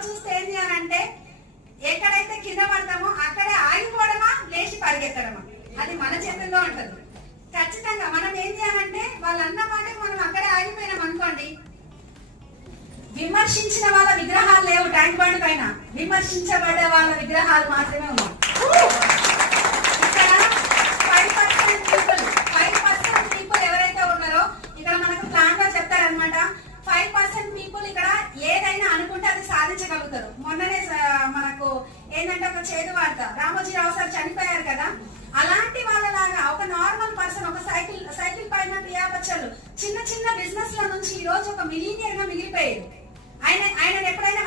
రోజు చూస్తే ఏంటి అని అంటే ఎక్కడైతే కింద పడతామో అక్కడే ఆగిపోవడమా లేచి పరిగెత్తడమా, అది మన చేతుల్లో ఉంటుంది. ఖచ్చితంగా మనం ఏం చేయాలంటే వాళ్ళు అన్న మాటకి మనం అక్కడే ఆగిపోయినాం అనుకోండి. విమర్శించిన వాళ్ళ విగ్రహాలు లేవు ట్యాంక్ బండ్ పైన, విమర్శించబడే వాళ్ళ విగ్రహాలు మాత్రమే ఉన్నాయి. ఇక్కడ 5% పీపుల్ ఎవరైతే ఉన్నారో ఇక్కడ మనకు ప్లాన్ లో చెప్తారనమాట. 5% పీపుల్ ఇక్కడ ఏదైనా అనుకుంటే అది సాధించగలుగుతారు. మొన్ననే మనకు ఏంటంటే ఒక చేదు వార్త, రామోజీరావు సార్ చనిపోయారు కదా, అలాంటి వాళ్ళలాగా ఒక నార్మల్ పర్సన్, ఒక సైకిల్ పైన ప్రియా బచ్చలు చిన్న చిన్న బిజినెస్ ల నుంచి ఈ రోజు ఒక మిలీనియర్ గా మిగిలిపోయారు. ఆయన ఎప్పుడైనా